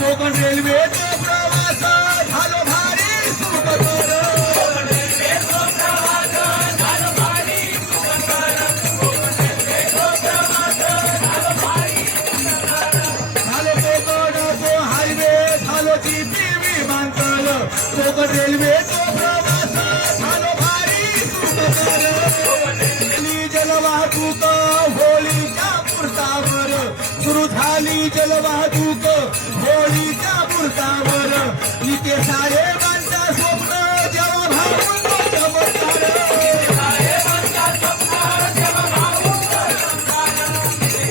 कोकण रेल्वेचा प्रवास झालो भारी सुखकर झालो कोकणाचो हायवे झालो जीपी विमानतळ कोकण रेल्वेचा प्रवास झालो भारी सुखकर जलवाहतूक होळीच्या मुहूर्तावर सुरू झाली जलवाहतूक होळीच्या मुहूर्तावर इथे सारे